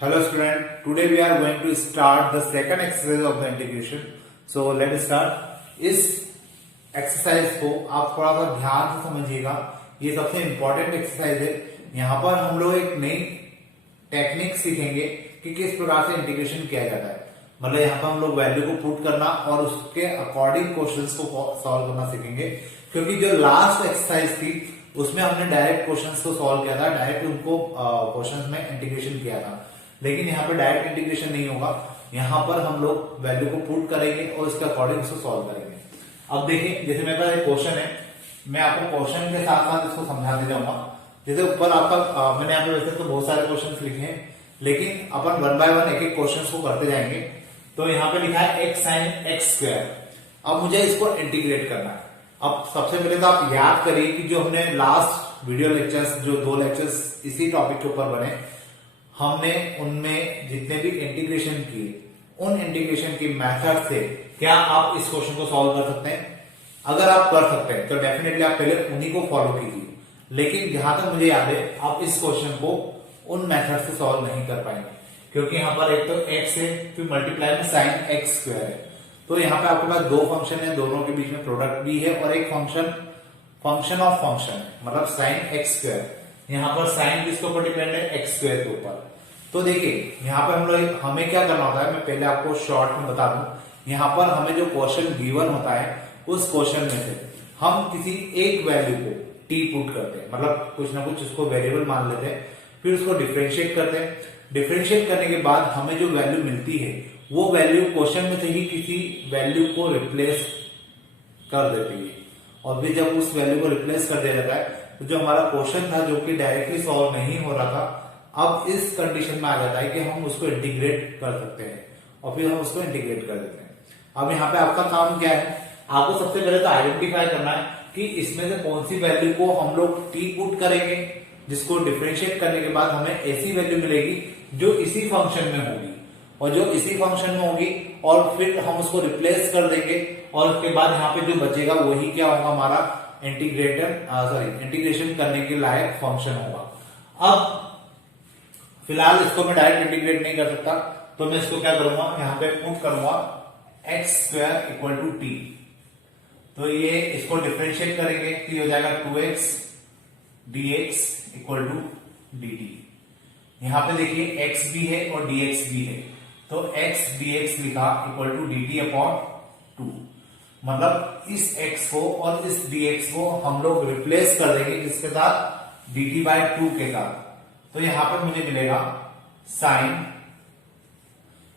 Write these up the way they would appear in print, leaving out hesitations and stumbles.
Hello student, today we are going to start the second exercise of the integration. So let's start. इस exercise को आप थोड़ा सा ध्यान से समझिएगा, ये सबसे इंपॉर्टेंट एक्सरसाइज है। यहाँ पर हम लोग एक नई टेक्निक सीखेंगे कि किस प्रकार से इंटीग्रेशन किया जाता है। मतलब यहाँ पर हम लोग वैल्यू को पुट करना और उसके अकॉर्डिंग क्वेश्चंस को सॉल्व करना सीखेंगे, क्योंकि जो लास्ट एक्सरसाइज थी उसमें हमने डायरेक्ट क्वेश्चंस को सॉल्व किया था, डायरेक्ट उनको क्वेश्चंस में इंटीग्रेशन किया था। लेकिन यहाँ पर डायरेक्ट इंटीग्रेशन नहीं होगा, यहाँ पर हम लोग वैल्यू को पुट करेंगे और उसके अकॉर्डिंग इसको सॉल्व करेंगे। अब देखिए, जैसे मेरे पास एक क्वेश्चन है, मैं आपको क्वेश्चन के साथ साथ इसको समझाते जाऊंगा। जैसे ऊपर आपका मैंने यहाँ पे वैसे तो बहुत सारे क्वेश्चन लिखे हैं, लेकिन अपन वन बाय वन एक एक क्वेश्चन को करते जाएंगे। तो यहाँ पे लिखा है x sin x स्क्वायर। अब मुझे इसको इंटीग्रेट करना है। अब सबसे पहले तो आप याद करिए कि जो हमने लास्ट वीडियो लेक्चर्स, जो 2 लेक्चर्स इसी टॉपिक के ऊपर बने, हमने उनमें जितने भी इंटीग्रेशन किए, उन इंटीग्रेशन की मेथड से क्या आप इस क्वेश्चन को सॉल्व कर सकते हैं? अगर आप कर सकते हैं तो डेफिनेटली आप पहले उन्हीं को फॉलो कीजिए। लेकिन जहां तक मुझे याद है, आप इस क्वेश्चन को उन मेथड से सॉल्व नहीं कर पाएंगे, क्योंकि यहाँ पर एक तो x है, फिर मल्टीप्लाई में sin x स्क्वायर है। तो यहाँ पे आपके पास 2 फंक्शन है, दोनों के बीच में प्रोडक्ट भी है, और एक फंक्शन ऑफ फंक्शन है, मतलब sin x स्क्वायर। यहाँ पर साइन किसके ऊपर डिपेंड है? एक्स स्क्वायर के ऊपर। तो देखिए, यहाँ पर हम लोग हमें क्या करना होता है, मैं पहले आपको शॉर्ट में बता दूं। यहाँ पर हमें जो क्वेश्चन गिवन होता है, उस क्वेश्चन में से हम किसी एक वैल्यू को टी पुट करते हैं, मतलब कुछ ना कुछ उसको वेरिएबल मान लेते हैं, फिर उसको डिफरेंशिएट करते हैं। डिफरेंशिएट करने के बाद हमें जो वैल्यू मिलती है, वो वैल्यू क्वेश्चन में से ही किसी वैल्यू को रिप्लेस कर देती है। और फिर जब उस वैल्यू को रिप्लेस कर दिया जाता है, तो जो हमारा क्वेश्चन था, जो कि डायरेक्टली सॉल्व नहीं हो रहा था, अब इस कंडीशन में आ जाता है कि हम उसको इंटीग्रेट कर सकते हैं, और फिर हम उसको इंटीग्रेट कर देते हैं। अब यहाँ पे आपका काम क्या है? आपको सबसे पहले तो आइडेंटिफाई करना है कि इसमें से कौन सी वैल्यू को हम लोग टी पुट करेंगे, जिसको डिफरेंशिएट करने के बाद हमें ऐसी वैल्यू मिलेगी जो इसी फंक्शन में होगी, और जो इसी फंक्शन में होगी, और फिर हम उसको रिप्लेस कर देंगे, और उसके बाद यहाँ पे जो बचेगा वही क्या होगा? हमारा इंटीग्रेशन करने के लायक फंक्शन होगा। अब फिलहाल इसको मैं डायरेक्ट इंटीग्रेट नहीं कर सकता, तो मैं इसको क्या करूंगा? यहाँ पे पुट करूंगा x square equal to t. तो ये इसको डिफरेंशिएट करेंगे तो ये हो जाएगा 2x dx equal to dt। यहां पे देखिए x भी है और dx भी है, तो x dx लिखा इक्वल टू dt अपॉन 2। मतलब इस x को और इस dx को हम लोग रिप्लेस कर देंगे किसके साथ? dt बाय 2 के साथ। तो यहां पर मुझे मिलेगा साइन,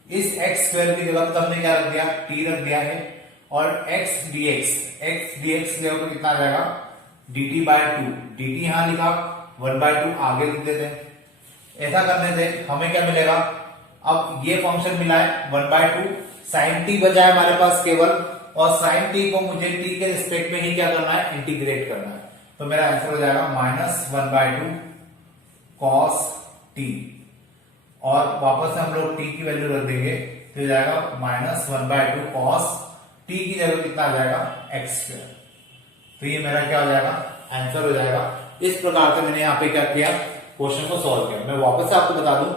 इस x स्क्वायर की जगह पर हमने क्या रख दिया? t रख दिया है, और x dx की जगह पर कितना आ जाएगा? dt by 2। dt यहां लिखा, 1/2 आगे लिख देते हैं। ऐसा करने से हमें क्या मिलेगा? अब ये फंक्शन मिला है 1/2, साइन t बचा है हमारे पास केवल, और साइन t को मुझे t के रिस्पेक्ट में ही क्या करना है? इंटीग्रेट करना है। तो मेरा आंसर हो जाएगा -1/2 cos t, और वापस से हम लोग t की वैल्यू रख देंगे, तो हो जाएगा -1/2 cos t की जगह कितना आ जाएगा? x square. तो ये मेरा क्या हो जाएगा? आंसर हो जाएगा। इस प्रकार से मैंने यहाँ पे क्या किया? क्वेश्चन को सॉल्व किया। मैं वापस से आपको बता दूं,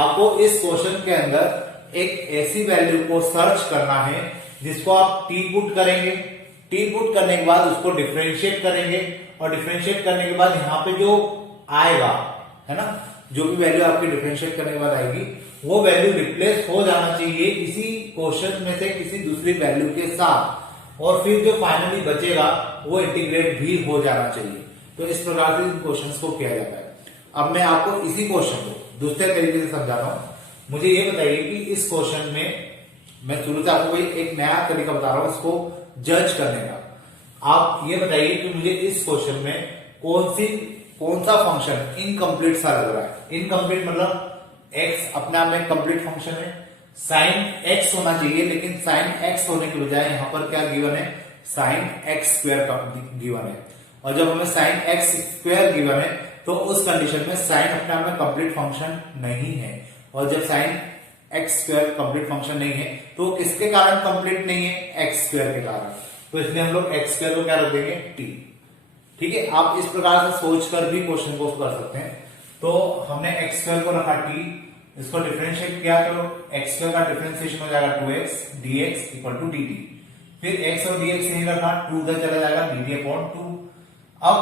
आपको इस क्वेश्चन के अंदर एक ऐसी वैल्यू को सर्च करना है जिसको आप टी पुट करेंगे। टी पुट करने के बाद उसको डिफरेंशिएट करेंगे, और डिफरेंशिएट करने के बाद यहाँ पे जो आएगा, है ना, जो भी वैल्यू आपकी डिफरेंशिएट करने के बाद आएगी, वो वैल्यू रिप्लेस हो जाना चाहिए इसी क्वेश्चन में से किसी दूसरी वैल्यू के साथ, और फिर जो फाइनली बचेगा वो इंटीग्रेट भी हो जाना चाहिए। तो इस प्रकार से इन क्वेश्चंस को किया जाता है। अब मैं आपको इसी क्वेश्चन को दूसरे तरीके से समझा रहा हूं। मुझे ये बताइए कि इस क्वेश्चन में मैं शुरू से आपको एक नया तरीका बता रहा हूं इसको जज करने का। आप ये बताइए कि मुझे इस क्वेश्चन में कौन सा फंक्शन इनकम्प्लीट सा लग रहा है? इनकम्प्लीट मतलब x अपने आप में कंप्लीट फंक्शन है, साइन x होना चाहिए, लेकिन साइन x होने के बजाय यहाँ पर क्या गिवन है? साइन x स्क्वायर गिवन है। और जब हमें साइन x स्क्वायर गिवन है, तो उस कंडीशन में साइन अपने आप में कंप्लीट फंक्शन नहीं है, और जब sine x square complete function नहीं है, तो किसके कारण कंप्लीट नहीं है? x स्क्वायर के कारण। तो इसलिए हम लोग x स्क्वायर को क्या रख देंगे? t। ठीक है, आप इस प्रकार से सोचकर भी क्वेश्चन को कर सकते हैं। तो हमने x स्क्वायर को रखा t, इसको डिफरेंशिएट किया तो एक्स स्क्वायर का डिफरेंशिएशन हो जाएगा 2x dx equal to dt। फिर x और dx नहीं रखना, 2 उधर चला जाएगा dt अपॉन 2। अब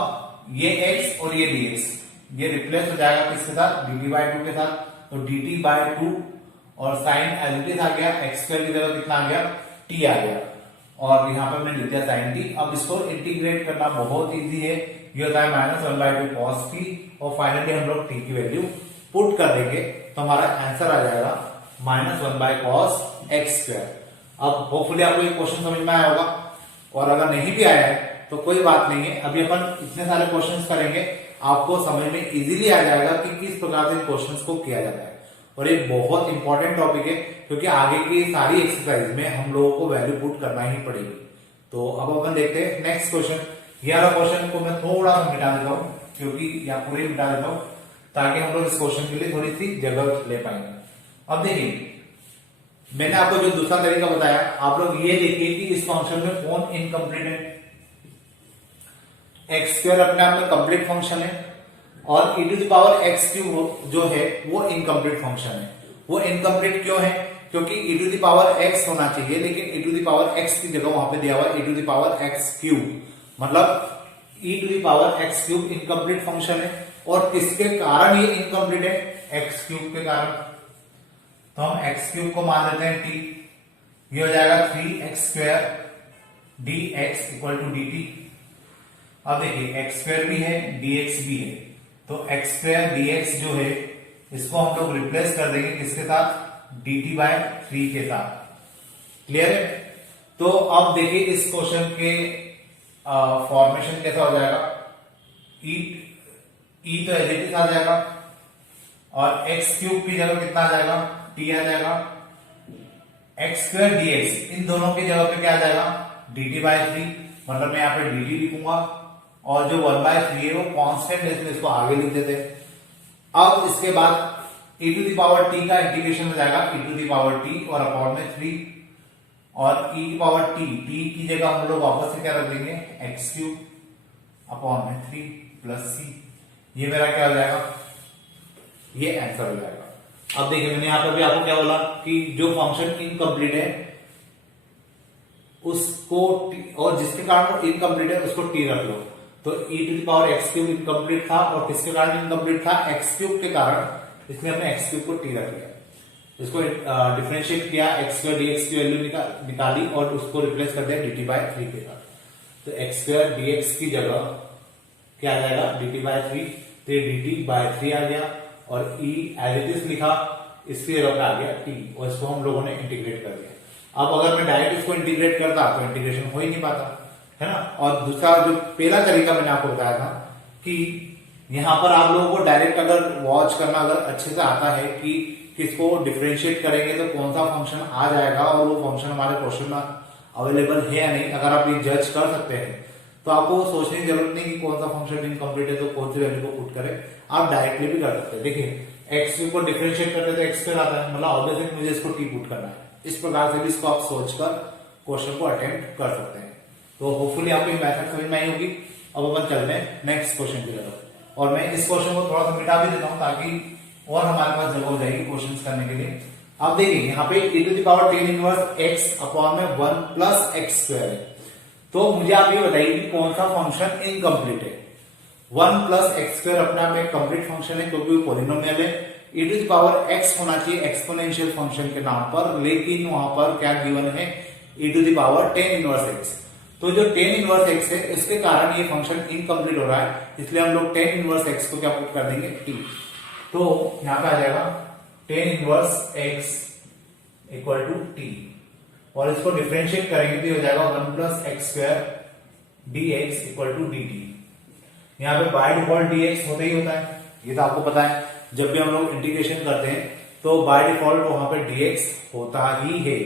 ये x और ये dx ये रिप्लेस हो जाएगा किसके साथ, dt बाय 2 के साथ। तो dt बाय 2 और साइन एज इट इज आ गया, एक्स स्क्वायर की जगह कितना आ गया, t आ गया, और यहाँ पर मैंने लिख दिया साइन t। अब इसको इंटीग्रेट करना बहुत इजी है, ये होता है -1/2 cos t, और फाइनली हम लोग t की वैल्यू पुट कर देंगे तो हमारा आंसर आ जाएगा -1 cos x स्क्वायर। अब होपफुली आपको ये क्वेश्चन समझ में आया होगा, और अगर नहीं भी आया है तो कोई बात नहीं है, अभी अपन इतने सारे क्वेश्चंस करेंगे, आपको समझ में इजीली आ जाएगा कि किस प्रकार से क्वेश्चंस को किया जाता है। और ये बहुत इंपॉर्टेंट टॉपिक है, क्योंकि आगे की सारी एक्सरसाइज में हम लोगों को वैल्यू पुट करना ही पड़ेगी। तो अब अपन देखते हैं नेक्स्ट क्वेश्चन। ये वाला क्वेश्चन को मैं थोड़ा सा मिटा देता हूँ, क्योंकि या पूरे मिटा देता हूँ ताकि हम लोग इस क्वेश्चन के लिए थोड़ी सी जगह ले पाएंगे। अब देखिए, मैंने आपको जो दूसरा तरीका बताया, आप लोग ये देखिए कि इस फंक्शन में कौन इनकम्प्लीट है। एक्स स्क्वायर अपने आप में कंप्लीट फंक्शन है, और e to the power x cube जो है वो इनकम्प्लीट फंक्शन है। वो इनकम्प्लीट क्यों है, क्योंकि e to the power x होना चाहिए, लेकिन e to the power x की जगह वहां पे दिया हुआ e to the power x cube, मतलब e to the power x cube incomplete function है। और किसके कारण ये इनकम्प्लीट है, x क्यूब के कारण। तो हम x क्यूब को मान लेते हैं t, ये हो जाएगा 3x square dx equal to dt। अब देखिए x स्क्वायर भी है dx भी है, तो x स्क्वायर dx जो है इसको हम लोग रिप्लेस कर देंगे किसके साथ, dt बाय 3 के साथ। क्लियर है। तो अब देखिए इस क्वेश्चन के फॉर्मेशन कैसा हो जाएगा, e तो एज इट इज आ जाएगा, और x क्यूब की जगह कितना आ जाएगा, t आ जाएगा। x स्क्वायर dx इन दोनों की जगह पे क्या आ जाएगा, dt बाय 3, मतलब मैं यहाँ पे dt लिखूंगा, और जो 1/3 है वो कांस्टेंट है, इसलिए इसको आगे लिख देते हैं। अब इसके बाद e to the power t का इंटीग्रेशन हो जाएगा e to the power t और अपॉन में 3, और e की पावर t की जगह हम लोग वापस से क्या रख देंगे, x क्यूब अपॉन में 3 प्लस c। ये मेरा क्या हो जाएगा, ये आंसर हो जाएगा। अब देखिए मैंने यहां पर भी आपको क्या बोला कि जो फंक्शन इनकम्प्लीट है उसको और जिसके कारण वो इनकम्प्लीट है उसको t रख लो। तो e to the power x cube incomplete था, और किसके कारण इनकम्प्लीट था, एक्स क्यूब के कारण, इसलिए हमने एक्स क्यूब को t रख लिया। इसको डिफरेंशिएट किया, एक्स स्क्वायर dx की वैल्यू निकाली और उसको रिप्लेस कर दिया dt बाय 3 के साथ। तो एक्स स्क्वायर dx की जगह क्या आ जाएगा, dt बाय 3, तो dt बाय 3 आ गया, और e एज इट इज लिखा, इसकी जगह पे आ गया t, और इसको हम लोगों ने इंटीग्रेट कर दिया। अब अगर मैं डायरेक्ट इसको इंटीग्रेट करता तो इंटीग्रेशन हो ही नहीं पाता, है ना। और दूसरा जो पहला तरीका मैंने आपको बताया था कि यहां पर आप लोगों को डायरेक्ट अगर वॉच करना अगर अच्छे से आता है कि किसको डिफरेंशिएट करेंगे तो कौन सा फंक्शन आ जाएगा, और वो फंक्शन हमारे क्वेश्चन में अवेलेबल है या नहीं, अगर आप ये जज कर सकते हैं तो आपको सोचने की जरूरत नहीं कि कौन सा फंक्शन इनकम्प्लीट है तो कौन सी वैल्यू को पुट करें, आप डायरेक्टली भी कर सकते हैं। देखिए एक्स को डिफरेंशिएट करते तो एक्स स्क्वायर आता है, मतलब ऑब्वियसली मुझे इसको टी पुट करना है। इस प्रकार से भी इसको आप सोचकर क्वेश्चन को अटेम्प्ट कर सकते हैं। तो होपफुली आपको ये मेथड समझ में आई होगी। अब अपन चलते हैं नेक्स्ट क्वेश्चन की तरफ, और मैं इस क्वेश्चन को थोड़ा सा मिटा भी देता हूं ताकि और हमारे पास जगह हो जाएगी क्वेश्चन करने के लिए। अब देखिए यहाँ पे e to the power tan inverse x upon में 1 प्लस एक्स स्क्वायर है, तो मुझे आप ये बताइए कि कौन सा फंक्शन इनकम्प्लीट है। 1 प्लस एक्स स्क्वायर अपने आप में एक कंप्लीट फंक्शन है क्योंकि वो पॉलिनोमियल है। e to the power x होना चाहिए एक्सपोनेंशियल फंक्शन के नाम पर, लेकिन वहां पर क्या गिवन है, e to the power tan inverse x। तो जो tan इनवर्स x है इसके कारण ये फंक्शन इनकम्प्लीट हो रहा है, इसलिए हम लोग tan इनवर्स x को क्या पुट कर देंगे, t। तो यहां पे आ जाएगा tan inverse x equal to t, और इसको डिफरेंशिएट करेंगे तो हो जाएगा 1 plus x square dx equal to dt। यहाँ पे बाय डिफॉल्ट dx होता ही होता है, ये तो आपको पता है। जब भी हम लोग इंटीग्रेशन करते हैं तो बाय डिफॉल्ट वहां पे dx होता ही है।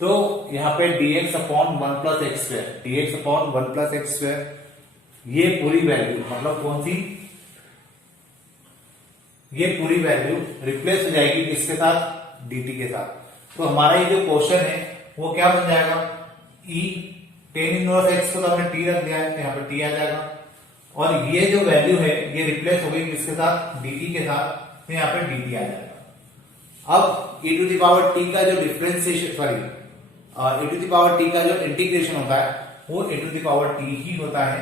तो यहाँ पे dx upon 1 plus x square, dx upon 1 plus x square, ये पूरी वैल्यू मतलब कौन सी, ये पूरी वैल्यू रिप्लेस हो जाएगी किसके साथ, dt के साथ। तो हमारा ये जो क्वेश्चन है वो क्या बन जाएगा, e tan इनवर्स x को तो हमने t रख दिया है, तो यहाँ पे t आ जाएगा, और ये जो वैल्यू है ये रिप्लेस हो गई किसके साथ, dt के साथ, तो यहाँ पे dt आ जाएगा। अब e to the power t का जो differentiation e to the power t का जो इंटीग्रेशन होता है वो e to the power t ही होता है,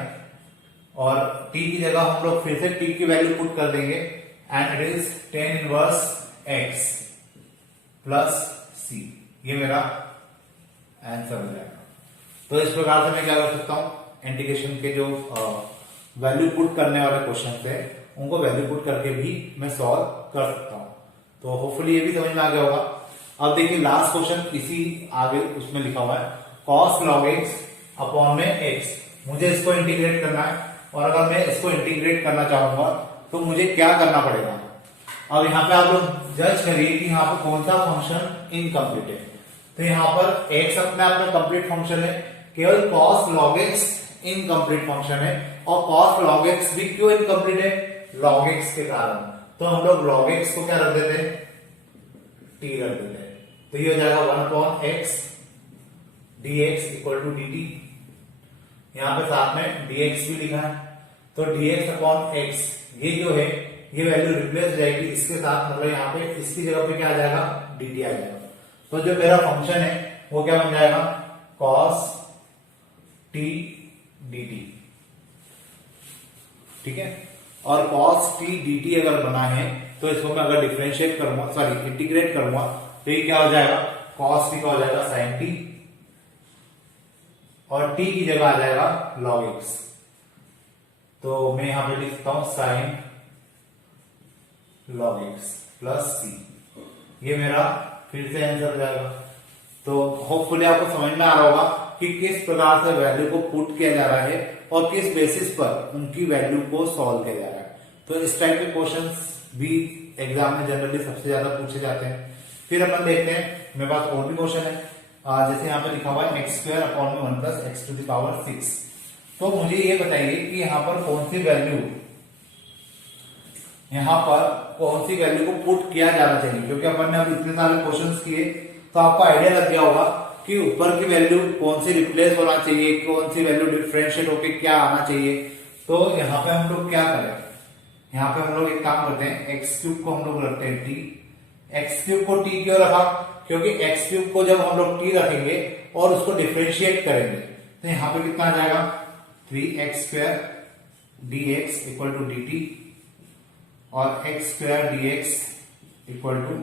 और t की जगह हम लोग फिर से t की वैल्यू पुट कर देंगे and it is tan inverse x plus c। ये मेरा आंसर हो जाएगा। तो इस प्रकार से मैं क्या कर सकता हूं, इंटीग्रेशन के जो वैल्यू पुट करने वाले क्वेश्चन थे उनको वैल्यू पुट करके भी मैं सॉल्व कर सकता हूं। तो होपफुली ये भी समझ में आ गया होगा। अब देखिए लास्ट क्वेश्चन इसी आगे उसमें लिखा हुआ है cos log x अपॉन में x। मुझे इसको इंटीग्रेट करना है, और अगर मैं इसको इंटीग्रेट करना चाहूंगा तो मुझे क्या करना पड़ेगा। अब यहाँ पे आप लोग जज करिए कि यहाँ पर कौन सा फंक्शन इनकम्प्लीट है। तो यहाँ पर x अपने आप में कंप्लीट फंक्शन है, केवल cos log x incomplete function है। और cos log x भी क्यों इनकम्प्लीट है, log x के कारण। तो हम लोग log x को क्या रख देते हैं, t रख देते हैं। तो ये हो जाएगा 1/x dx equal to dt। यहां पे साथ में dx भी लिखा है, तो dx अपॉन x ये जो है ये वैल्यू रिप्लेस हो जाएगी इसके साथ, मतलब यहाँ पे इसकी जगह पे क्या आ जाएगा, dt आ जाएगा। तो जो मेरा फंक्शन है वो क्या बन जाएगा, cos t dt। ठीक है, और cos t dt अगर बना है तो इसको मैं अगर डिफरेंशिएट करूंगा, सॉरी इंटीग्रेट करूंगा, तो ये क्या हो जाएगा, cos t का हो जाएगा sin t, और t की जगह आ जाएगा log x। तो मैं यहां पे लिख सकता हूं sin log x plus c। ये मेरा फिर से आंसर हो जाएगा। तो होपफुली आपको समझ में आ रहा होगा कि किस प्रकार से वैल्यू को पुट किया जा रहा है और किस बेसिस पर उनकी वैल्यू को सॉल्व किया जा रहा है। तो इस टाइप के क्वेश्चंस भी एग्जाम में जनरली सबसे ज्यादा पूछे जाते हैं। फिर अपन देखते हैं, मेरे पास और भी क्वेश्चन है, जैसे यहाँ पे लिखा हुआ है x स्क्वायर अपॉन में 1 plus x to the power 6। तो मुझे ये बताइए कि यहाँ पर कौन सी वैल्यू को पुट किया जाना चाहिए, क्योंकि अपन ने अब इतने सारे क्वेश्चंस किए तो आपको आइडिया लग गया होगा कि ऊपर की वैल्यू कौन सी रिप्लेस होना चाहिए, कौन सी वैल्यू डिफरेंशिएट होके क्या आना चाहिए। तो यहाँ पे हम लोग क्या करें, यहाँ पे हम लोग एक काम करते हैं, एक्स क्यूब को हम लोग रखते हैं टी। एक्स क्यूब को टी क्यों रखा, क्योंकि एक्स क्यूब को जब हम लोग टी रखेंगे और उसको डिफरेंशिएट करेंगे तो यहाँ पे कितना आ जाएगा, 3x square dx equal to dt, और x square dx equal to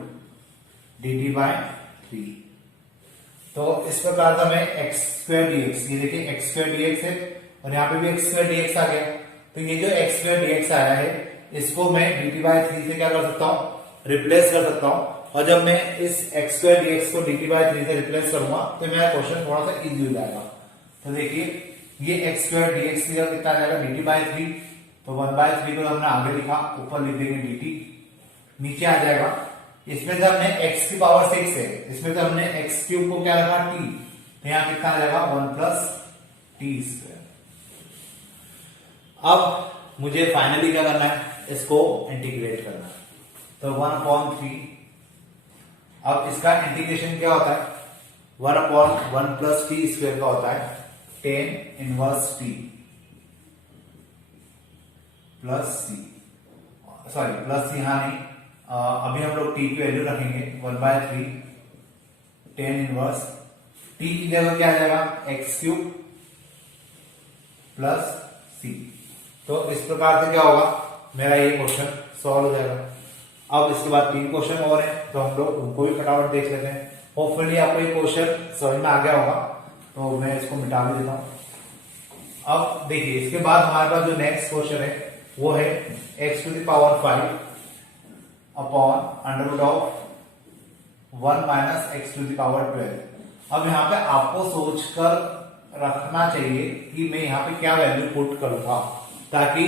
dt by 3। तो इस प्रकार से हमें x स्क्वायर dx, ये देखिए x स्क्वायर dx है और यहाँ पे भी x स्क्वायर dx आ गया। तो ये जो x स्क्वायर dx आया है इसको मैं dt बाय 3 से क्या कर सकता हूँ, रिप्लेस कर सकता हूँ। और जब मैं इस x स्क्वायर dx को dt बाय 3 से रिप्लेस करूंगा तो मेरा क्वेश्चन थोड़ा सा इजी हो जाएगा। तो देखिए ये x स्क्वायर dx की जगह कितना आ जाएगा, dt बाय 3। तो 1/3 को हमने आगे लिखा, ऊपर लिख देंगे dt, नीचे आ जाएगा। इसमें से हमने x की पावर 6 है, इसमें से हमने x क्यूब को क्या रखा, t, तो यहाँ कितना आ जाएगा 1 प्लस टी स्क्वायर। अब मुझे फाइनली क्या करना है, इसको इंटीग्रेट करना है। तो 1/3, अब इसका इंटीग्रेशन क्या होता है, 1/1 प्लस टी स्क्वायर का होता है tan इनवर्स t प्लस सी, सॉरी प्लस सी यहां नहीं, अभी हम लोग t की वैल्यू रखेंगे 1/3 tan इनवर्स t की जगह क्या आ जाएगा, एक्स क्यूब प्लस सी। तो इस प्रकार से क्या होगा, मेरा ये क्वेश्चन सॉल्व हो जाएगा। अब इसके बाद 3 क्वेश्चन और हैं, तो हम लोग उनको भी फटाफट देख लेते हैं। होपफुली आपको ये क्वेश्चन समझ में आ गया होगा, तो मैं इसको मिटा भी देता हूं। अब देखिए इसके बाद हमारे पास जो नेक्स्ट क्वेश्चन है वो है x to the power 5 upon under root of 1 minus x to the power 12। अब यहाँ पे आपको सोचकर रखना चाहिए कि मैं यहाँ पे क्या वैल्यू पुट करूंगा ताकि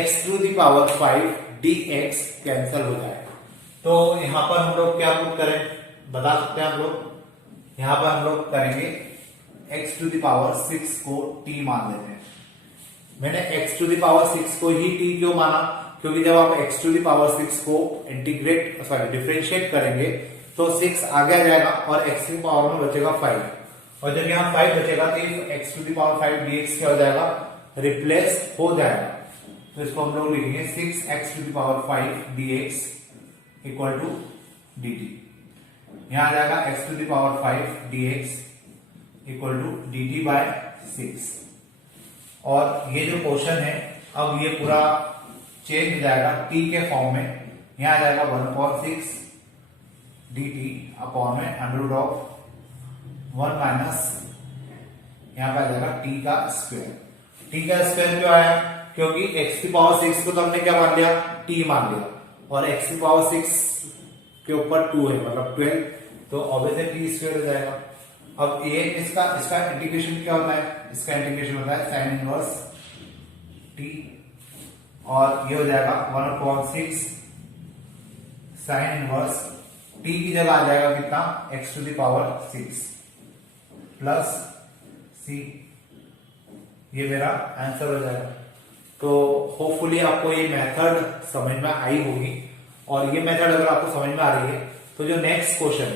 x to the power 5 dx cancel हो जाए। तो यहाँ पर हम लोग क्या पुट करें, बता सकते हैं हम लोग। यहाँ पर हम लोग करेंगे x टू द पावर 6 को t मान लेते हैं। मैंने x टू द पावर 6 को ही t क्यों माना, क्योंकि जब आप x टू द पावर 6 को इंटीग्रेट डिफरेंशिएट करेंगे तो 6 आगे आ जाएगा और x की पावर में बचेगा 5, और जब यहाँ 5 बचेगा तो x to the power 5 dx क्या हो जाएगा, रिप्लेस हो जाएगा। तो इसको हम लोग लिखेंगे 6x to the power 5 dx equal to dt। यहां आ जाएगा x to the power 5 dx equal to dt by 6। और ये जो क्वेश्चन है अब ये पूरा चेंज हो जाएगा t के फॉर्म में। यहां आ जाएगा 1/6 dt अपॉन में अंडर ऑफ 1 माइनस यहां पे आ जाएगा t का स्क्वायर। t का स्क्वायर क्यों आया? क्योंकि x की पावर 6 को तो हमने क्या मान लिया? t मान लिया, और x की पावर 6 के ऊपर 2 है मतलब 12, तो ऑब्वियसली t स्क्वायर हो जाएगा। अब ये इसका इंटीग्रेशन क्या होता है? इसका इंटीग्रेशन होता है साइन इनवर्स t, और ये हो जाएगा 1/6 साइन इनवर्स t की जगह आ जाएगा कितना? x to the power 6 plus c। ये मेरा आंसर हो जाएगा। तो होपफुली आपको ये मेथड समझ में आई होगी, और ये मेथड अगर आपको समझ में आ रही है तो जो नेक्स्ट क्वेश्चन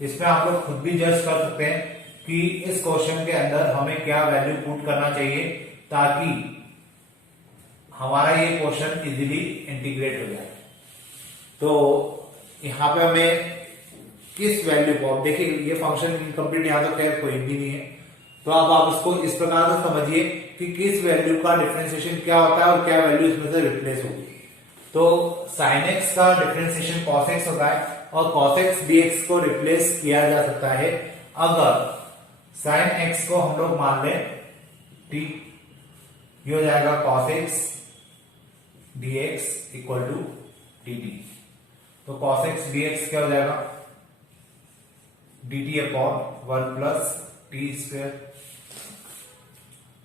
इसमें आप लोग खुद भी जज कर सकते हैं कि इस क्वेश्चन के अंदर हमें क्या वैल्यू पुट करना चाहिए ताकि हमारा ये क्वेश्चन इजीली इंटीग्रेट हो जाए। तो यहां पे हमें किस वैल्यू को, अब देखिए ये फंक्शन इनकम्प्लीट यहां तो खैर कोई भी नहीं है, तो अब आप इसको इस प्रकार से समझिए कि किस वैल्यू का डिफरेंशिएशन क्या होता है और क्या वैल्यू इसमें से रिप्लेस होगी। तो sin x का डिफरेंशिएशन cos x होता है, और cos x dx को रिप्लेस किया जा सकता है अगर sin x को हम लोग मान लें t। ये हो जाएगा cos x dx equal to dt। तो cos x dx क्या हो जाएगा? dt upon 1 plus t square.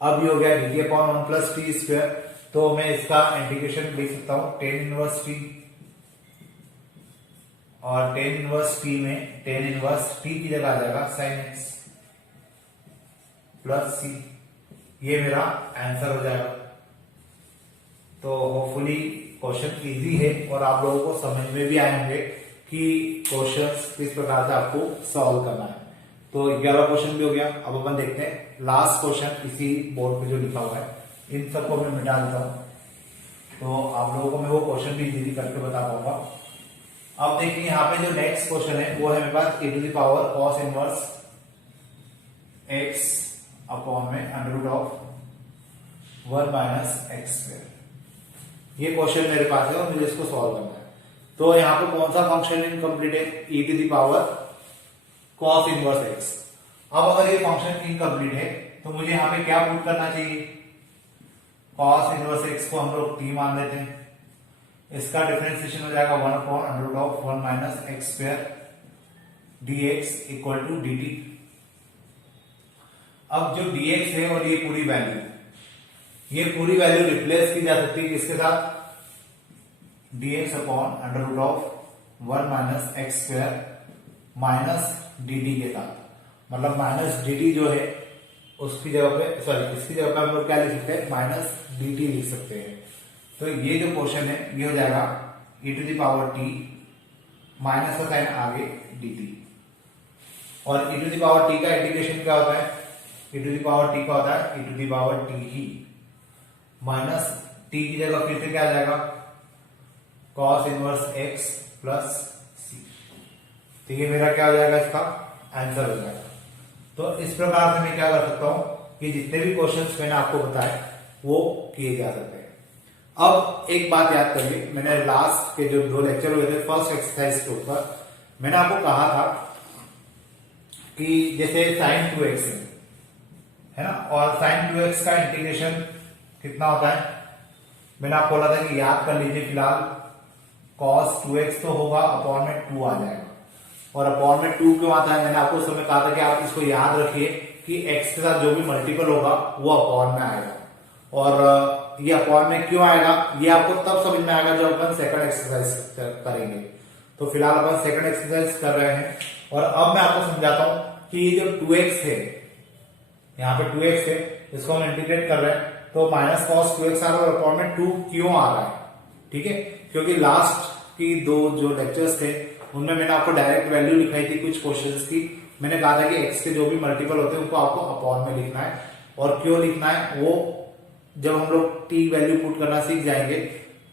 अब ये हो गया dt upon 1 plus t square, तो मैं इसका इंटीग्रेशन लिख सकता हूं tan इनवर्स t, और tan इनवर्स t में tan इनवर्स t की जगह आ जाएगा sin x प्लस c। ये मेरा आंसर हो जाएगा। तो होपफुली क्वेश्चन इजी है और आप लोगों को समझ में भी आए होंगे कि क्वेश्चंस किस प्रकार से आपको सॉल्व करना है। तो 11 क्वेश्चन भी हो गया। अब अपन देखते हैं लास्ट क्वेश्चन इसी बोर्ड पे जो लिखा हुआ है, इन सबको मैं मिटा देता हूं, तो आप लोगों को मैं वो क्वेश्चन भी इजीली करके बता पाऊंगा। अब देखिए यहाँ पे जो नेक्स्ट क्वेश्चन है वो है मेरे पास A to the power cos inverse x upon में under root of 1 minus x square. ये क्वेश्चन मेरे पास है और मुझे इसको सॉल्व करना है। तो यहाँ पे कौन सा फंक्शन इनकम्प्लीट है? e to the power cos inverse x। अब अगर ये फंक्शन इनकम्प्लीट है तो मुझे यहाँ पे क्या पुट करना चाहिए? cos इनवर्स x को हम लोग t मान लेते हैं, इसका डिफरेंशिएशन हो जाएगा 1 upon under root of 1 minus x square dx equal to dt। अब जो dx है और ये पूरी वैल्यू रिप्लेस की जा सकती है किसके साथ? dx upon under root of 1 minus x square minus dt के साथ। मतलब माइनस dt जो है उसकी जगह पे, सॉरी इसकी जगह पे हम लोग क्या लिख सकते हैं? माइनस dt लिख सकते हैं। तो ये जो क्वेश्चन है ये हो जाएगा e to the power t minus का साइन आगे dt, और e to the power t का इंटीग्रेशन क्या होता है? e to the power t का होता है e to the power t ही माइनस t की जगह फिर से क्या आ जाएगा? cos inverse x plus c। तो ये मेरा क्या हो जाएगा? इसका आंसर हो जाएगा। तो इस प्रकार से मैं क्या कर सकता हूं कि जितने भी क्वेश्चंस मैंने आपको बताए वो किए जा सकते हैं। अब एक बात याद करिए, मैंने लास्ट के जो 2 लेक्चर हुए थे फर्स्ट एक्सरसाइज के ऊपर मैंने आपको कहा था कि जैसे sin 2x है ना, और sin 2x का इंटीग्रेशन कितना होता है? मैंने आपको बोला था कि याद कर लीजिए फिलहाल cos 2x तो होगा, अपॉन में 2 आ जाएगा, और अपॉन में 2 क्यों आता है? मैंने आपको उस समय कहा था कि आप इसको याद रखिए कि x के साथ जो भी मल्टीपल होगा वो अपॉन में आएगा, और ये अपॉन में क्यों आएगा ये आपको तब समझ में आएगा जब अपन सेकंड एक्सरसाइज करेंगे। तो फिलहाल अपन सेकंड एक्सरसाइज कर रहे हैं, और अब मैं आपको समझाता हूं कि ये जो 2x है, यहाँ पे 2x है, इसको हम इंटीग्रेट कर रहे हैं, तो माइनस cos 2x आ रहा है और अपॉन में 2 क्यों आ रहा है? ठीक है, क्योंकि लास्ट की 2 जो लेक्चर्स थे उनमें मैंने आपको डायरेक्ट वैल्यू लिखाई थी कुछ क्वेश्चंस की। मैंने कहा था कि x के जो भी मल्टीपल होते हैं उनको आपको अपॉन में लिखना है, और क्यों लिखना है वो जब हम लोग t वैल्यू पुट करना सीख जाएंगे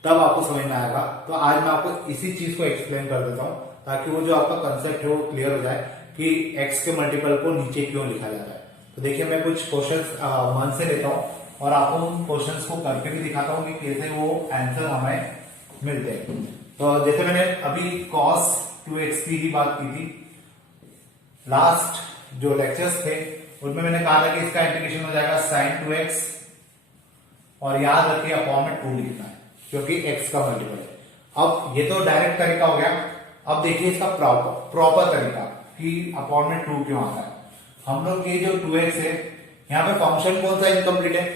तब आपको समझ में आएगा। तो आज मैं आपको इसी चीज को एक्सप्लेन कर देता हूं ताकि वो जो आपका कंसेप्ट है वो क्लियर हो जाए कि एक्स के मल्टीपल को नीचे क्यों लिखा जाता है। तो देखिए मैं कुछ क्वेश्चंस मन से लेता हूं और आपको उन क्वेश्चंस को करके भी दिखाता हूं कि कैसे वो आंसर हमें मिलते हैं। तो जैसे मैंने अभी cos 2x की ही बात की थी, लास्ट जो लेक्चर्स थे उनमें मैंने कहा था कि इसका इंटीग्रेशन हो जाएगा sin 2x और याद रखिए अपॉन में 2 लिखना है क्योंकि x का मल्टीपल है। अब ये तो डायरेक्ट तरीका हो गया। अब देखिए इसका प्रॉपर तरीका कि अपॉन में 2 क्यों आता है। हम लोग ये जो 2x है यहां पे फंक्शन कौन सा इनकम्प्लीट है,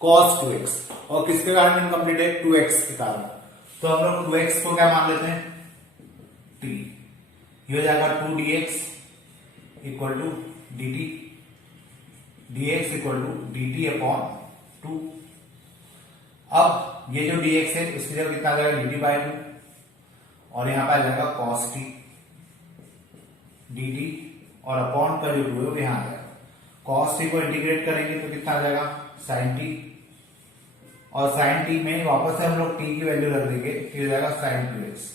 cos 2x, और किसके कारण इनकम्प्लीट है, 2x के कारण। तो हम लोग 2x को क्या मान लेते हैं, t। ये हो जाएगा 2dx equal to dt, dx equal to dt upon 2। अब ये जो dx है इसकी जगह कितना आ जाएगा, dt बाय 2, और यहां पे आ जाएगा cos t dt, और अपॉन का जो 2 है वो यहां आ जाएगा। cos t को इंटीग्रेट करेंगे तो कितना आ जाएगा, sin t, और sin t में वापस से हम लोग t की वैल्यू रख देंगे, ये हो जाएगा sin 2x।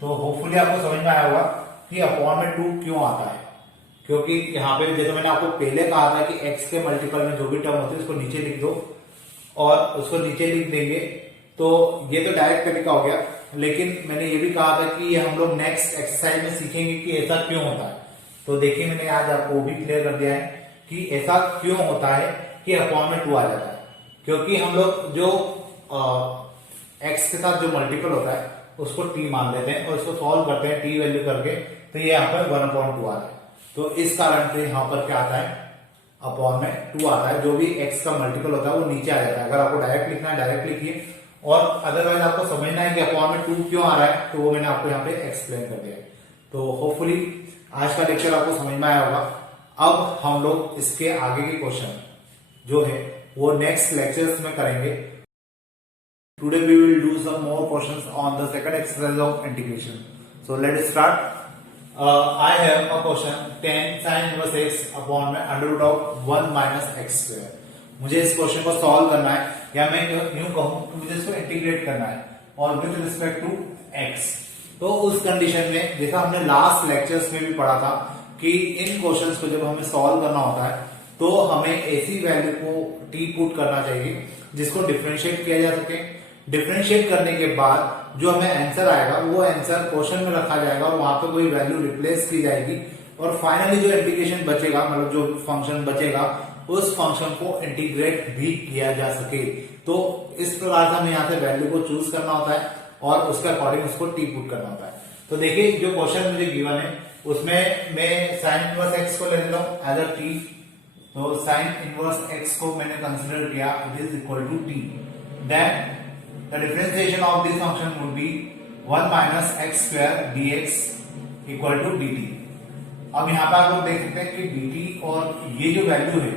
तो होपफुली आपको समझ में आया होगा कि अपॉन में 2 क्यों आता है, क्योंकि यहाँ पे जैसे मैंने आपको पहले कहा था कि x के मल्टीपल में जो भी टर्म होते हैं उसको नीचे लिख दो, और उसको नीचे लिख देंगे। तो ये तो डायरेक्ट तरीका हो गया, लेकिन मैंने ये भी कहा था कि हम लोग नेक्स्ट एक्सरसाइज में सीखेंगे कि ऐसा क्यों होता है। तो देखिए मैंने आज आपको वो भी क्लियर कर दिया है कि ऐसा क्यों होता है कि अपॉन में 2 आ जाता है। क्योंकि हम लोग जो x के साथ जो मल्टीपल होता है उसको t मान लेते हैं और इसको सॉल्व करते हैं t वैल्यू करके, तो ये यहाँ पर 1/2 आता है। तो इस कारण से यहाँ पर क्या आता है, अपॉन में 2 आता है। जो भी x का मल्टीपल होता है वो नीचे आ जाता है। अगर आपको डायरेक्ट लिखना है डायरेक्ट लिखिए, और अदरवाइज आपको समझना है कि अपॉन में 2 क्यों आ रहा है, तो वो मैंने आपको यहाँ पे एक्सप्लेन कर दिया है। तो होपफुली आज का लेक्चर आपको समझ में आया होगा। अब हम लोग इसके आगे के क्वेश्चन जो है वो नेक्स्ट लेक्चर्स में करेंगे। Today we will do some more questions on the second exercise of integration. So let's start. I have a question 10 sin inverse x upon में under root of 1 minus x square. मुझे इस question को solve करना है, या मैं यूं कहूं कि मुझे इसको इंटीग्रेट करना है और विद रिस्पेक्ट टू x। तो उस कंडीशन में जैसा हमने लास्ट लेक्चर्स में भी पढ़ा था कि इन क्वेश्चंस को जब हमें सॉल्व करना होता है तो हमें ऐसी वैल्यू को t पुट करना चाहिए जिसको डिफरेंशिएट किया जा सके। डिफरेंशिएट करने के बाद जो हमें आंसर आएगा वो आंसर क्वेश्चन में रखा जाएगा और वहां पे कोई वैल्यू रिप्लेस की जाएगी, और फाइनली जो इंटीग्रेशन बचेगा, मतलब जो फंक्शन बचेगा, उस फंक्शन को इंटीग्रेट भी किया जा सके। तो इस प्रकार से हमें यहाँ से वैल्यू को चूज करना होता है और उसके अकॉर्डिंग उसको टी पुट करना होता है। तो देखिए जो क्वेश्चन मुझे गिवन है उसमें मैं साइन इनवर्स एक्स को ले लेता हूँ एज अ टी। तो साइन इनवर्स एक्स को मैंने कंसिडर किया, it is equal to t. Then the differentiation of this function would be 1 minus x square dx equal to dt। अब यहाँ पे आप लोग देख सकते हैं कि dt और ये जो वैल्यू है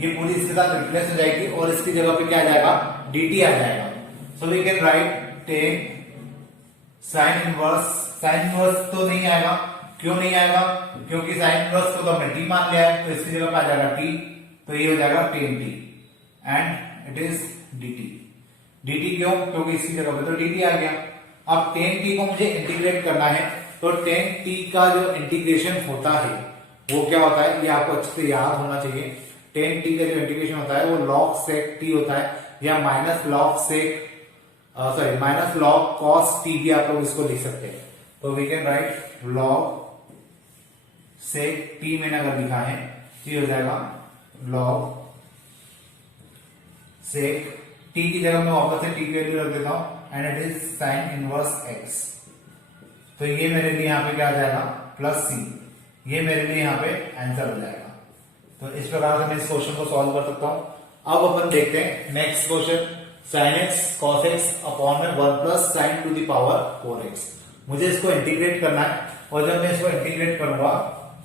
ये पूरी इसके साथ रिप्लेस हो जाएगी और इसकी जगह पे क्या आ जाएगा, dt आ जाएगा। So we can write 10 sin inverse तो नहीं आएगा। क्यों नहीं आएगा, क्योंकि sin इनवर्स को तो हमने t मान लिया है, तो इसकी जगह पे आ जाएगा t, तो ये हो जाएगा 10t and it is dt। dt क्यों, क्योंकि इसकी जगह पे तो dt आ गया। अब 10t को मुझे इंटीग्रेट करना है, तो 10t का जो इंटीग्रेशन होता है वो क्या होता है, ये आपको अच्छे से याद होना चाहिए। 10t का जो इंटीग्रेशन होता है वो log sec t होता है, या माइनस log cos t भी आप लोग इसको लिख सकते हैं। तो we can write log sec t मैंने अगर लिखा है तो ये हो जाएगा log sec t की जगह मैं वापस से t की वैल्यू रख देता हूं and it is sine inverse x। तो ये मेरे लिए यहाँ पे क्या आ जाएगा, प्लस c। ये मेरे लिए यहाँ पे आंसर हो जाएगा। तो इस प्रकार से मैं इस क्वेश्चन को सॉल्व कर सकता हूं। अब अपन देखते हैं next question, sin x cos x upon में 1 plus sign to the power 4x। मुझे इसको इंटीग्रेट करना है, और जब मैं इसको इंटीग्रेट करूंगा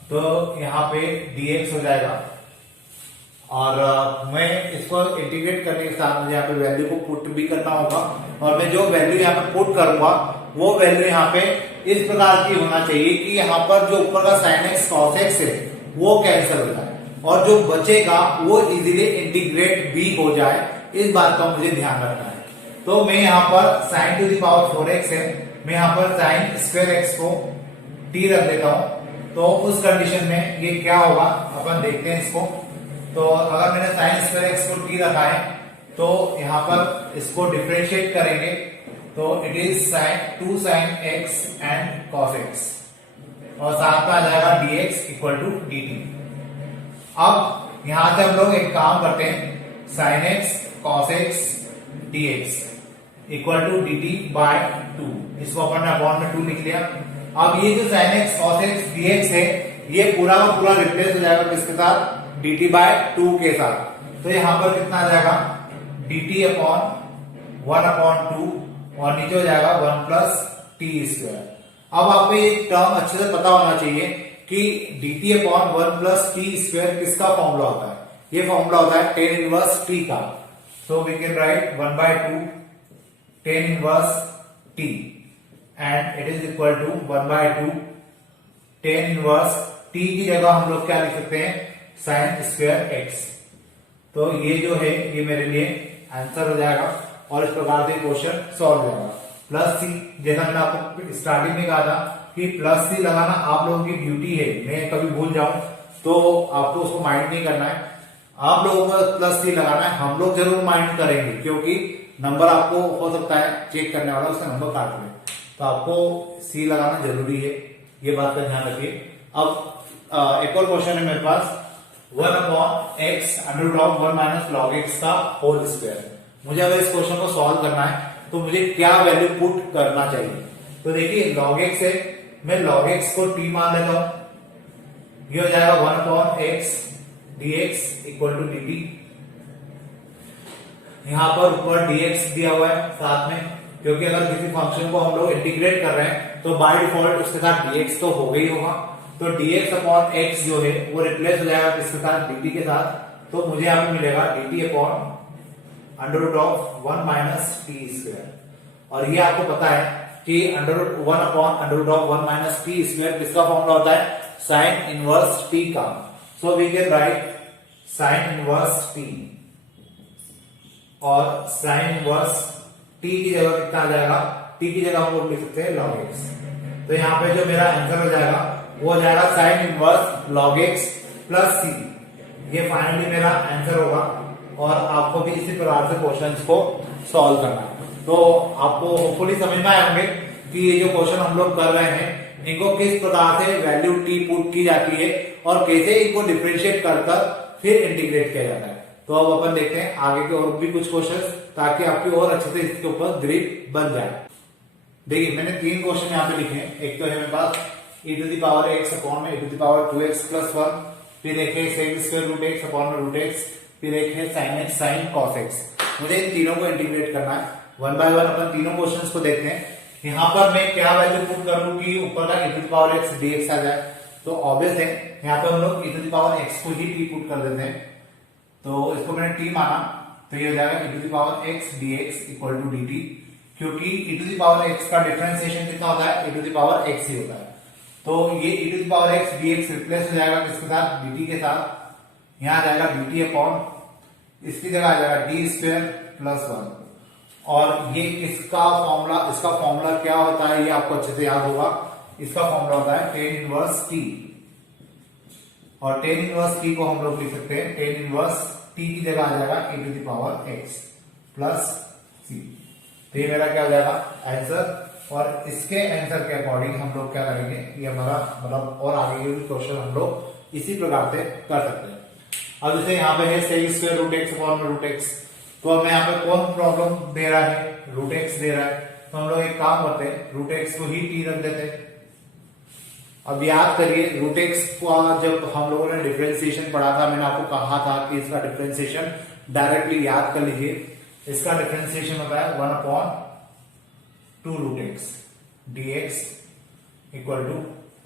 तो यहाँ पे dx हो जाएगा, और मैं इसको इंटीग्रेट करने के साथ मुझे यहाँ पे वैल्यू को पुट भी करना होगा, और मैं जो वैल्यू यहाँ पे पुट करूंगा वो वैल्यू यहाँ पे इस प्रकार की होना चाहिए कि यहाँ पर जो ऊपर का sin x cos x है वो कैंसिल हो जाए, और जो बचेगा वो इजीली इंटीग्रेट भी हो जाए। इस बात का मुझे ध्यान रखना है। तो मैं यहाँ पर sin to the power 4x है, मैं यहाँ पर sin स्क्वायर x को t रख देता हूं। तो उस कंडीशन में ये क्या होगा अपन देखते हैं इसको। तो अगर मैंने sin स्क्वायर x को t रखा है तो यहाँ पर इसको डिफरेंशिएट करेंगे तो it is two sine x and cos x और साथ में आ जाएगा dx इक्वल टू dt। अब यहां से हम लोग एक काम करते हैं, sin x cos x dx equal to dt by 2, इसको अपन ने अपॉन में 2 लिख लिया। अब ये जो sin x cos x dx है ये पूरा का पूरा रिप्लेस हो जाएगा किसके साथ, dt बाय 2 के साथ। तो यहां पर कितना आ जाएगा, dt अपॉन 1 अपॉन 2 और नीचे हो जाएगा 1 प्लस टी स्क्वायर। अब आपको ये टर्म अच्छे से पता होना चाहिए कि dt upon 1 plus t square किसका फॉर्मूला होता है, ये फॉर्मूला होता है tan इनवर्स t का। So we can write 1 by 2 tan inverse t and it is equal to 1 by 2 tan inverse t की जगह हम लोग क्या लिख सकते हैं, sin स्क्वायर x। तो ये जो है ये मेरे लिए आंसर हो जाएगा और इस प्रकार से क्वेश्चन सॉल्व हो जाएगा। प्लस सी, जैसा मैंने आपको स्टार्टिंग में कहा था कि प्लस सी लगाना आप लोगों की ड्यूटी है, मैं कभी भूल जाऊं तो आपको उसको माइंड नहीं करना है, आप लोगों को प्लस सी लगाना है। हम लोग जरूर माइंड करेंगे क्योंकि नंबर आपको हो सकता है चेक करने वाला उसका नंबर काट ले, तो आपको सी लगाना जरूरी है, ये बात का ध्यान रखिए। अब एक और क्वेश्चन है मेरे पास, 1 upon x under root of 1 minus log x का होल स्क्वायर। मुझे अगर इस क्वेश्चन को सॉल्व करना है तो मुझे क्या वैल्यू पुट करना चाहिए। तो देखिए लॉग एक्स है, मैं log x को t मान लेता हूं, ये हो जाएगा 1 upon x dx equal to dt। यहां पर ऊपर dx दिया हुआ है साथ में, क्योंकि अगर किसी फंक्शन को हम लोग इंटीग्रेट कर रहे हैं तो बाय डिफॉल्ट उसके साथ dx तो हो गई होगा। तो dx अपॉन x जो है वो रिप्लेस हो जाएगा किसके साथ, dt के साथ। तो मुझे यहां पे मिलेगा dt upon under root of 1 minus t square. और ये आपको पता है कि under root 1 upon under root of 1 minus t square किसका फॉर्मूला होता है, साइन इनवर्स टी का। So we can write sine inverse t और साइन इनवर्स टी की जगह कितना आ जाएगा, टी की जगह हम लोग लिख सकते हैं log x। तो यहाँ पे जो मेरा आंसर हो जाएगा वो हो जाएगा sine inverse log x plus C. ये फाइनली मेरा आंसर होगा और आपको भी इसी प्रकार से क्वेश्चंस को सॉल्व करना है। तो आपको होपफुली समझ में आए होंगे कि ये जो क्वेश्चन हम लोग कर रहे हैं इनको किस प्रकार से वैल्यू टी पुट की जाती है और कैसे इनको डिफरेंशिएट कर फिर इंटीग्रेट किया जाता है। तो अब अपन देखते हैं आगे के और भी कुछ क्वेश्चंस, ताकि आपकी और अच्छे से इसके ऊपर ग्रिप बन जाए। देखिए मैंने 3 क्वेश्चन यहाँ पे लिखे हैं। एक तो है मेरे पास e to the power x upon में e to the power 2x plus 1, फिर एक है sec square root x upon में रूट x, फिर एक है sin x sin cos x। मुझे इन तीनों को इंटीग्रेट करना है। 1 बाय 1 अपन तीनों क्वेश्चंस को देखते हैं। यहाँ पर मैं क्या वैल्यू पुट करूं कि ऊपर का e to the power x dx आ जाए। तो ऑब्वियस है यहाँ पे हम लोग e to the power x को ही t पुट कर देते हैं। तो इसको मैंने t माना तो ये हो जाएगा e to the power x dx equal to dt, क्योंकि e to the power x का डिफरेंशिएशन कितना होता है, e to the power x ही होता है। तो ये e to the power x dx replace हो जाएगा किसके साथ, dt के साथ। यहाँ आ जाएगा dt अपॉन इसकी जगह आ जाएगा d स्क्वायर प्लस 1। और ये किसका फॉर्मूला, इसका फॉर्मूला क्या होता है ये आपको अच्छे से याद होगा। इसका फॉर्मूला होता है tan इनवर्स t, और tan इनवर्स t को हम लोग लिख सकते हैं tan इनवर्स t की जगह आ जाएगा e to the power x plus c। तो ये मेरा क्या हो जाएगा आंसर। और इसके आंसर के अकॉर्डिंग हम लोग क्या करेंगे, ये हमारा मतलब और आगे के भी क्वेश्चन हम लोग इसी प्रकार से कर सकते हैं। अब जैसे यहाँ पे है sec square root x upon में रूट एक्स, तो हमें यहाँ पे कौन प्रॉब्लम दे रहा है, रूट एक्स दे रहा है। तो हम लोग एक काम करते हैं, रूट एक्स को ही टी रख देते हैं। अब याद करिए रूट एक्स को जब हम लोगों ने डिफरेंशिएशन पढ़ा था, मैंने आपको कहा था कि इसका डिफरेंशिएशन डायरेक्टली याद कर लीजिए। इसका डिफरेंशिएशन होता है 1 upon 2 root x dx equal to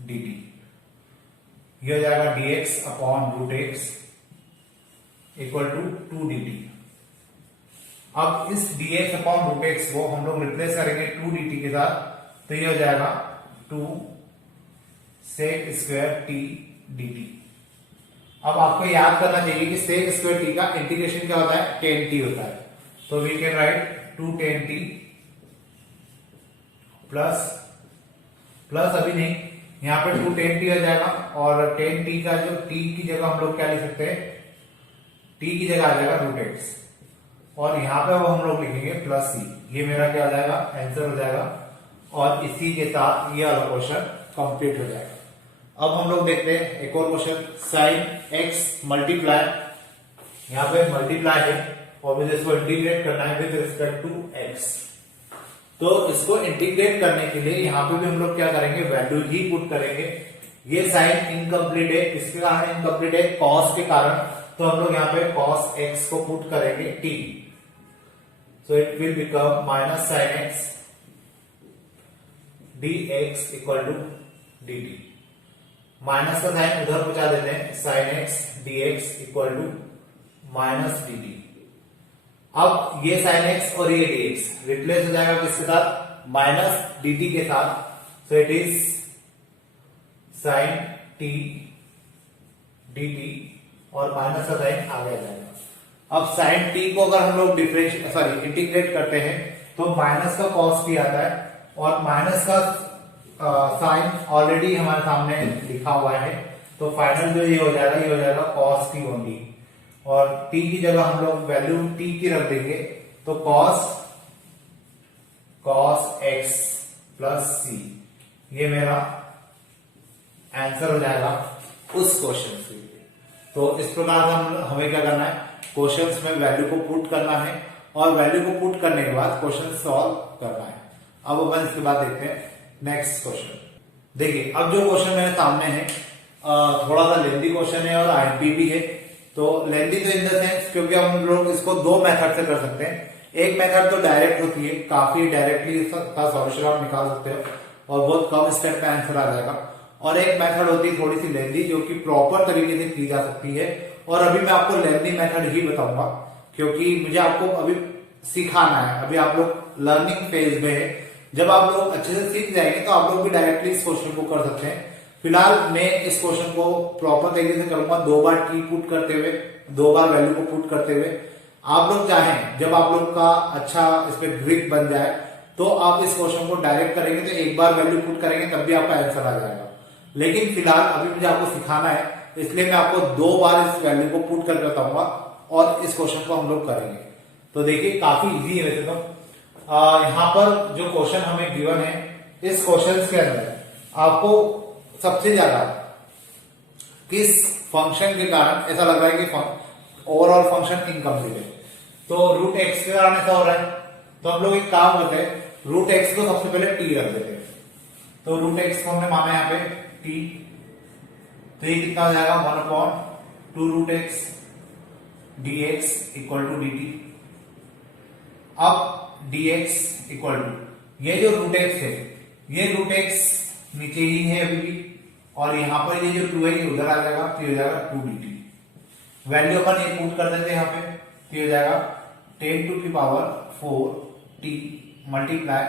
dt। ये हो जाएगा dx upon root x equal to 2 dt। अब इस dx अपॉन रूट एक्स को हम लोग रिप्लेस करेंगे 2 dt के साथ, तो ये हो जाएगा 2 सेक स्क्वायर t dt। अब आपको याद करना चाहिए कि सेक स्क्वायर t का इंटीग्रेशन क्या होता है, tan t होता है। तो we can write 210t plus plus अभी नहीं, यहाँ पे 210t हो जाएगा और 10t का जो t की जगह हम लोग क्या लिख सकते हैं, t की जगह आ जाएगा √x और यहाँ पे वो हम लोग लिखेंगे प्लस c। ये मेरा क्या हो जाएगा, आंसर हो जाएगा और इसी के साथ ये वाला क्वेश्चन कंप्लीट हो जाएगा। अब हम लोग देखते हैं एक और क्वेश्चन, साइन x मल्टीप्लाई, यहाँ पे मल्टीप्लाई है और मुझे इसको इंटीग्रेट करना है विद रिस्पेक्ट टू x। तो इसको इंटीग्रेट करने के लिए यहाँ पे भी हम लोग क्या करेंगे, वैल्यू ही पुट करेंगे। ये साइन इनकम्प्लीट है, किसके कारण इनकम्प्लीट है, कॉस के कारण, तो हम लोग यहाँ पे cos x को पुट करेंगे t, so it will become minus sine x dx equal to dt। Minus का साइन उधर पहुंचा देते हैं, sine x dx equal to minus dt। अब ये साइन x और ये dx रिप्लेस हो जाएगा किसके साथ, माइनस dt के साथ, so it is sine t dt और माइनस का साइन आगे आ जाएगा। अब साइन t को अगर हम लोग इंटीग्रेट करते हैं तो माइनस का cos t आता है और माइनस का साइन ऑलरेडी हमारे सामने लिखा हुआ है, तो फाइनल जो ये हो जाएगा cos t ओनली और t की जगह हम लोग वैल्यू t की रख देंगे, तो cos x प्लस c, ये मेरा आंसर हो जाएगा उस क्वेश्चन से। तो इस प्रकार हमें क्या करना है, क्वेश्चंस में वैल्यू को पुट करना है और वैल्यू को पुट करने के बाद क्वेश्चन सॉल्व करना है। अब अपन इसके बाद देखते हैं नेक्स्ट क्वेश्चन। देखिए अब जो क्वेश्चन मेरे सामने है थोड़ा सा लेंथी क्वेश्चन है और आईएमपी भी है। तो लेंथी तो इन द सेंस क्योंकि हम लोग इसको दो मेथड से कर सकते हैं। एक मेथड तो डायरेक्ट होती है, काफी डायरेक्टली इसका सॉल्यूशन आप निकाल सकते हो और बहुत कम स्टेप में आंसर आ जाएगा, और एक मेथड होती है थोड़ी सी लेंथी जो कि प्रॉपर तरीके से की जा सकती है। और अभी मैं आपको लेंथी मेथड ही बताऊंगा क्योंकि मुझे आपको अभी सिखाना है, अभी आप लोग लर्निंग फेज में है। जब आप लोग अच्छे से सीख जाएंगे तो आप लोग भी डायरेक्टली इस क्वेश्चन को कर सकते हैं। फिलहाल मैं इस क्वेश्चन को प्रॉपर तरीके से करूंगा, 2 बार टी पुट करते हुए, 2 बार वैल्यू को पुट करते हुए। आप लोग चाहें जब आप लोग का अच्छा इस पे ग्रिप बन जाए तो आप इस क्वेश्चन को डायरेक्ट करेंगे तो एक बार वैल्यू पुट करेंगे तब भी आपका आंसर आ जाएगा। लेकिन फिलहाल अभी मुझे आपको सिखाना है, इसलिए मैं आपको 2 बार इस वैल्यू को पुट करके बताऊंगा और इस क्वेश्चन को हम लोग करेंगे। तो देखिए काफी इजी है वैसे तो। यहाँ पर जो क्वेश्चन हमें गिवन है, इस क्वेश्चन के अंदर आपको सबसे ज्यादा किस फंक्शन के कारण ऐसा लग रहा है कि ओवरऑल फंक्शन इनकम्प्लीट है, तो रूट एक्स के कारण ऐसा हो रहा है। तो हम लोग एक काम करते हैं, रूट एक्स को सबसे पहले टी रख देते हैं। तो रूट एक्स को हमने माना यहाँ पे टी, तो ये कितना हो जाएगा 1/2 root x d x equal to d t. अब dx इक्वल टू ये जो रूट एक्स है, ये रूट एक्स नीचे ही है अभी भी, और यहां पर ये जो 2 है ये उधर आ जाएगा, तो ये हो जाएगा 2 dt। वैल्यू अपन ये पुट कर देते हैं यहाँ पे, तो ये हो जाएगा 10⁴ t multiply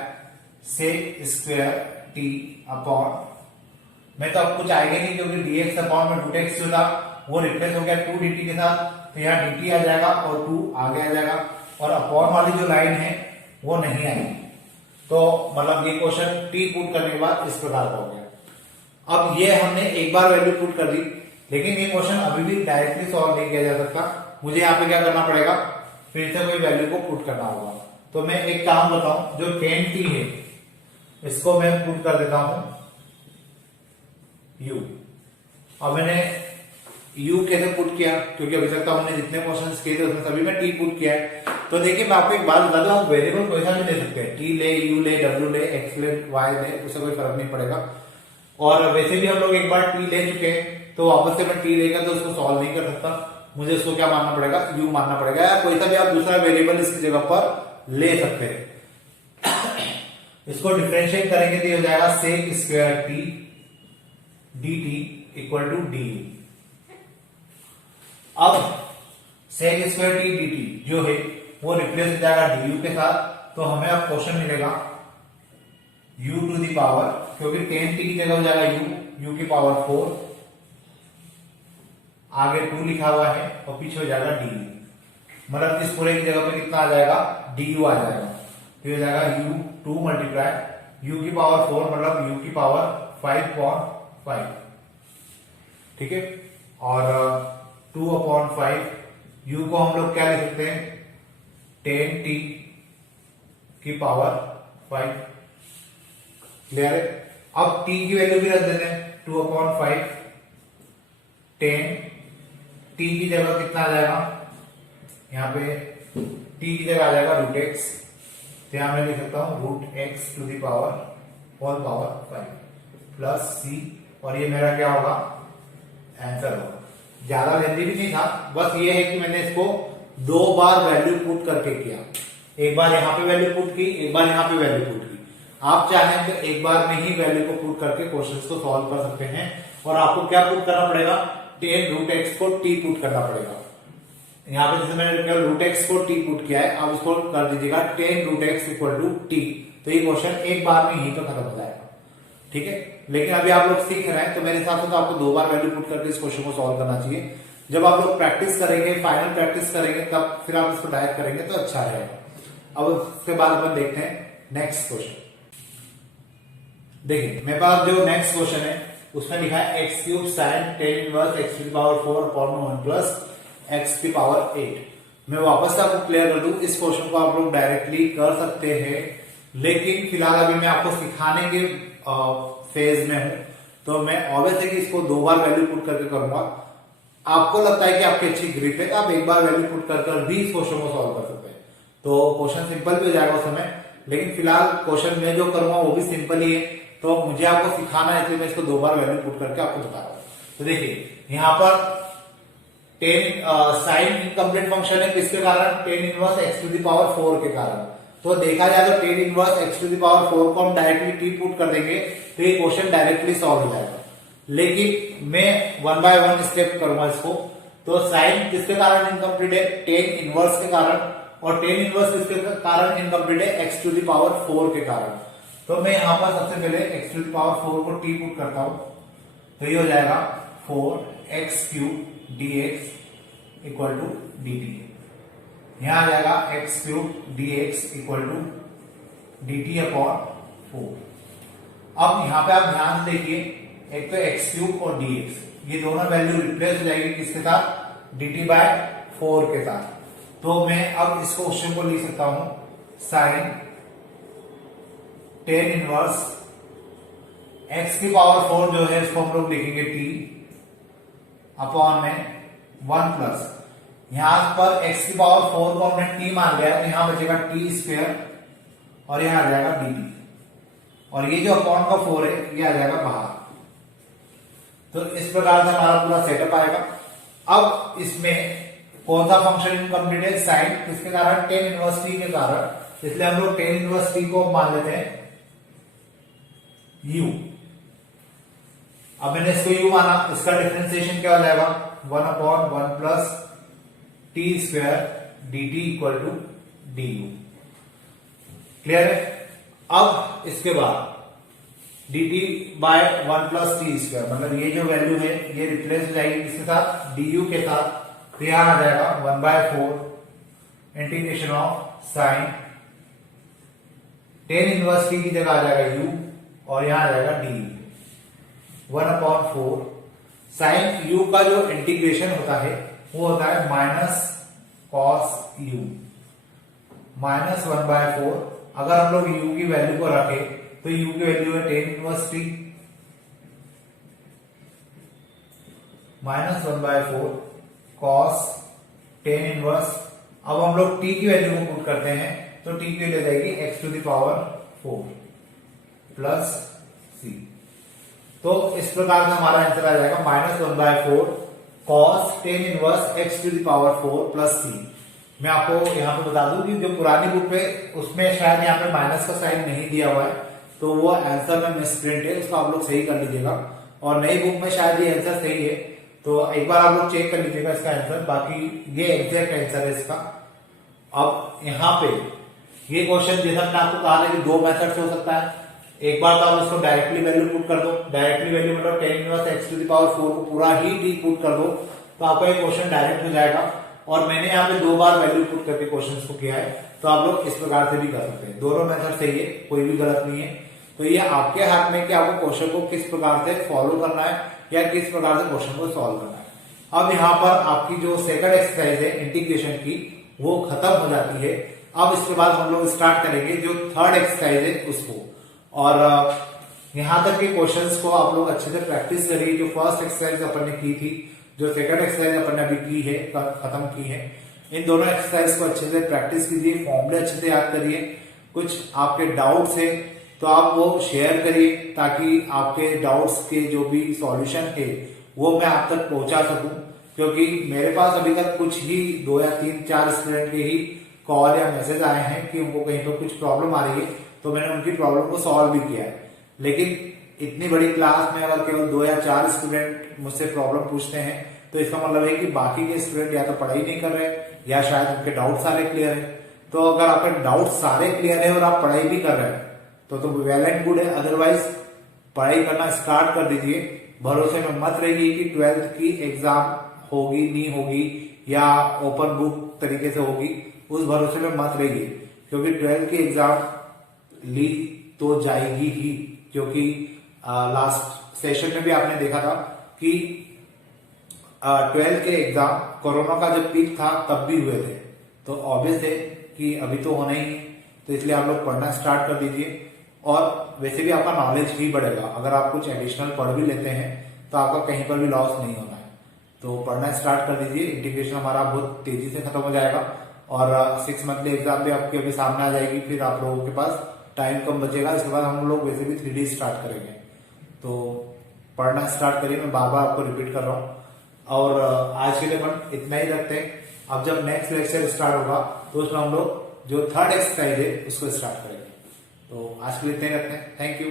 sec square t upon, मैं तो अब कुछ आएगा नहीं क्योंकि dx अपॉन में रूट एक्स जो था वो रिप्लेस हो गया 2 dt के साथ, तो यहाँ dt आ जाएगा और 2 आगे आ जाएगा और अपॉन वाली जो लाइन है वो नहीं आएगी। तो मतलब ये क्वेश्चन टी पुट करने के बाद इस प्रकार का हो गया। अब ये हमने एक बार वैल्यू पुट कर दी, लेकिन ये क्वेश्चन अभी भी डायरेक्टली सॉल्व नहीं किया जा सकता। मुझे यहाँ पे क्या करना पड़ेगा, फिर से कोई वैल्यू को पुट करना होगा। तो मैं एक काम बताऊं, जो 10t है इसको मैं पुट कर देता हूं u। अब मैंने u कैसे पुट किया, क्योंकि अभी तक तो हमने जितने क्वेश्चन किए थे उसमें सभी में t पुट किया है। तो देखिए मैं आपको एक बात बता दूं, हम वेरिएबल कोई सा भी ले सकते हैं, t ले, u ले, w ले, x ले, y ले, उससे कोई फर्क नहीं पड़ेगा। और वैसे भी हम लोग एक बार t ले चुके हैं तो वापस से मैं t लेगा तो उसको सॉल्व नहीं कर सकता, मुझे उसको क्या मानना पड़ेगा, u मानना पड़ेगा, या कोई सा भी आप दूसरा वेरिएबल इसकी जगह पर ले सकते हैं। इसको डिफरेंशिएट करेंगे तो ये हो जाएगा sec square t dt equal to du। अब sec square t d t जो है वो रिप्लेस हो जाएगा du के साथ, तो हमें अब क्वेश्चन मिलेगा u टू दी पावर, क्योंकि 10t की जगह हो जाएगा u की पावर 4, आगे 2 लिखा हुआ है और पीछे हो जाएगा du, मतलब इस पूरे की जगह पे कितना आ जाएगा du आ जाएगा। तो ये हो जाएगा u2 मल्टीप्लाई u की पावर 4 मतलब u की पावर 5/5, ठीक है। और 2/5 u को हम लोग क्या लिख सकते हैं 10t की पावर 5, क्लियर है। अब t की वैल्यू भी रख देते हैं 2/5, 10 t की जगह कितना आ जाएगा, यहाँ पे t की जगह आ जाएगा √x, तो यहां मैं लिख सकता हूं √x to the power whole power 5 plus c, और ये मेरा क्या होगा आंसर होगा। ज्यादा लेंदी भी नहीं था, बस ये है कि मैंने इसको 2 बार वैल्यू पुट करके किया, एक बार यहाँ पे वैल्यू पुट की, एक बार यहाँ पे वैल्यू पुट की। आप चाहें तो एक बार में ही वैल्यू को पुट करके क्वेश्चंस को सॉल्व कर सकते हैं। और आपको क्या पुट करना पड़ेगा 10√x को t पुट करना पड़ेगा। यहाँ पे जैसे मैंने √x को t पुट किया है, आप इसको कर दीजिएगा 10√x = t, तो ये क्वेश्चन एक बार में ही तो खत्म हो जाएगा, ठीक है। लेकिन अभी आप लोग सीख रहे हैं, तो मेरे हिसाब से तो आपको 2 बार वैल्यू पुट करके इस क्वेश्चन को सॉल्व करना चाहिए। जब आप लोग प्रैक्टिस करेंगे, फाइनल प्रैक्टिस करेंगे, तब फिर आप इसको डायरेक्ट करेंगे तो अच्छा रहेगा। अब उसके बाद अपन देखते हैं नेक्स्ट क्वेश्चन। देखिए मेरे पास जो नेक्स्ट क्वेश्चन है उसमें लिखा है x³ sin 10 इनवर्स x की पावर 4/1 प्लस x की पावर 8। मैं वापस से आपको क्लियर कर दूं, इस क्वेश्चन को आप लोग डायरेक्टली कर सकते हैं, लेकिन फिलहाल अभी मैं आपको सिखाने के फेज में हूं, तो मैं ऑब्वियस है कि इसको 2 बार वैल्यू पुट करके करूंगा। आपको लगता है कि आपकी अच्छी ग्रिप है तो आप एक बार वैल्यू पुट कर भी इस क्वेश्चन को सॉल्व कर सकते हैं, तो क्वेश्चन सिंपल भी हो जाएगा उस समय। लेकिन फिलहाल क्वेश्चन में जो करूंगा वो भी सिंपल ही है, तो मुझे आपको सिखाना है इसलिए मैं इसको 2 बार वैल्यू पुट करके आपको बता रहा हूं। तो देखिए यहाँ पर 10 साइन इनकम्प्लीट फंक्शन है, किसके कारण 10 inverse x to the power 4 के कारण। तो देखा जाए तो 10 inverse x to the power 4 को हम डायरेक्टली t पुट कर देंगे तो ये क्वेश्चन डायरेक्टली सॉल्व हो जाएगा। लेकिन मैं 1 बाय 1 स्टेप करूंगा इसको। तो साइन किसके कारण इनकम्प्लीट है 10 इनवर्स के कारण, और 10 इनवर्स किसके कारण इनकम्प्लीट है x टू द पावर 4 के कारण। तो मैं यहां पर सबसे पहले x टू द पावर 4 को t पुट करता हूं, तो ये हो जाएगा 4x³ dx equal to dt। यहां आ जाएगा x³ dx equal to dt upon 4। अब यहां पे आप ध्यान से देखिए, एक तो x³ और dx, ये दोनों वैल्यू रिप्लेस हो जाएगी किसके साथ dt/4 के साथ। तो मैं अब इस क्वेश्चन को लिख सकता हूं साइन 10 इनवर्स x की पावर 4 जो है इसको हम लोग लिखेंगे t अपॉन में 1 प्लस, यहां पर x की पावर 4 को हमने t मान लिया है, तो यहां बचेगा t² और यहां आ जाएगा dt, और ये जो अपॉन का 4 है ये आ जाएगा बाहर। तो इस प्रकार से हमारा पूरा सेटअप आएगा। अब इसमें कौन सा फंक्शन इनकम्प्लीट है साइन, किसके कारण 10 इनवर्स t के कारण, इसलिए हम लोग 10 इनवर्स t को मान लेते हैं u। अब मैंने इसको u माना, इसका डिफरेंशिएशन क्या हो जाएगा 1/1 plus t² dt equal to du। Clear है। अब इसके बाद dt/1 प्लस t², मतलब ये जो वैल्यू है ये रिप्लेस हो जाएगी किसके साथ du के साथ, तो यहां आ जाएगा 1/4 integration of sine 10 inverse t की जगह आ जाएगा u, और यहां आ जाएगा du 1/4 साइन u का जो इंटीग्रेशन होता है वो होता है माइनस कॉस u -1/4। अगर हम लोग u की वैल्यू को रखें तो u की वैल्यू है 10 इनवर्स t -1/4 कॉस 10 इनवर्स। अब हम लोग t की वैल्यू को पुट करते हैं, तो t की वैल्यू जाएगी x to the power 4 plus c। तो इस प्रकार से हमारा आंसर आ जाएगा -1/4 cos 10 inverse x to the power 4 plus c। मैं आपको यहाँ पे बता दूं कि जो पुरानी बुक पे उसमें शायद यहाँ पे माइनस का साइन नहीं दिया हुआ है, तो वो आंसर में मिसप्रिंट है, उसको आप लोग सही कर लीजिएगा। और नई बुक में शायद ये आंसर सही है, तो एक बार आप लोग चेक कर लीजिएगा इसका आंसर। बाकी ये एग्जैक्ट आंसर है इसका। अब यहाँ पे ये क्वेश्चन जैसा मैंने आपको कहा था कि 2 मेथड से हो सकता है। एक बार तो आप इसको डायरेक्टली वैल्यू पुट कर दो, डायरेक्टली वैल्यू मतलब 10 inverse x to the power 4 को पूरा ही t पुट कर दो, तो आपका ये क्वेश्चन डायरेक्ट हो जाएगा। और मैंने यहाँ पे 2 बार वैल्यू पुट करके क्वेश्चन को किया है, तो आप लोग इस प्रकार से भी कर सकते हैं। दोनों मेथड सही है, कोई भी गलत नहीं है। तो ये आपके हाथ में कि आपको क्वेश्चन को किस प्रकार से फॉलो करना है या किस प्रकार से क्वेश्चन को सॉल्व करना है। अब यहाँ पर आपकी जो सेकंड एक्सरसाइज है इंटीग्रेशन की, वो खत्म हो जाती है। अब इसके बाद हम लोग स्टार्ट करेंगे जो थर्ड एक्सरसाइज है उसको, और यहां तक के क्वेश्चंस को आप लोग अच्छे से प्रैक्टिस करिए। जो फर्स्ट एक्सरसाइज अपन ने की थी, जो सेकंड एक्सरसाइज अपन ने अभी की है, खत्म की है, इन दोनों एक्सरसाइज को अच्छे से प्रैक्टिस कीजिए, फॉर्मूले अच्छे से याद करिए। कुछ आपके डाउट्स है तो आप वो शेयर करिए, ताकि आपके डाउट्स के जो भी सॉल्यूशन है वो मैं आप तक पहुंचा सकूं। क्योंकि मेरे पास अभी तक कुछ ही 2 या 3-4 स्टूडेंट के ही कॉल या मैसेज आए हैं कि उनको कहीं पर कुछ प्रॉब्लम आ रही है, तो मैंने उनकी प्रॉब्लम को सॉल्व भी किया है। लेकिन इतनी बड़ी क्लास में अगर केवल 2 या 4 स्टूडेंट मुझसे प्रॉब्लम पूछते हैं, तो इसका मतलब है कि बाकी के स्टूडेंट या तो पढ़ाई नहीं कर रहे या शायद उनके डाउट सारे क्लियर है। तो अगर आपके डाउट सारे क्लियर है और आप पढ़ाई भी कर रहे हैं तो वेल एंड गुड है। अदरवाइज पढ़ाई करना स्टार्ट कर दीजिए। भरोसे में मत रहिए कि 12th की एग्जाम होगी नहीं होगी या ओपन बुक तरीके से होगी, उस भरोसे में मत रहिए। क्योंकि 12th की एग्जाम ली तो जाएगी ही। क्योंकि लास्ट सेशन में भी आपने देखा था कि 12th के एग्जाम कोरोना का जब पीक था तब भी हुए थे। तो ऑब्वियस है कि अभी तो होना ही है, तो इसलिए आप लोग पढ़ना स्टार्ट कर दीजिए। और वैसे भी आपका नॉलेज भी बढ़ेगा। अगर आप कुछ एडिशनल पढ़ भी लेते हैं तो आपका कहीं पर भी लॉस नहीं होना है। तो पढ़ना स्टार्ट कर दीजिए। इंटीग्रेशन हमारा बहुत तेजी से खत्म हो जाएगा और 6 मंथली एग्जाम भी आपके अभी सामने आ जाएगी। फिर आप लोगों के पास टाइम कम बचेगा। इसके बाद हम लोग वैसे भी 3D स्टार्ट करेंगे। तो पढ़ना स्टार्ट करिए, मैं बार बार आपको रिपीट कर रहा हूँ। और आज के लिए अपन इतना ही रखते हैं। अब जब नेक्स्ट लेक्चर स्टार्ट होगा तो उसमें हम लोग जो थर्ड एक्सरसाइज है उसको स्टार्ट करेंगे। तो आज के लिए इतना ही रखते हैं। Thank you.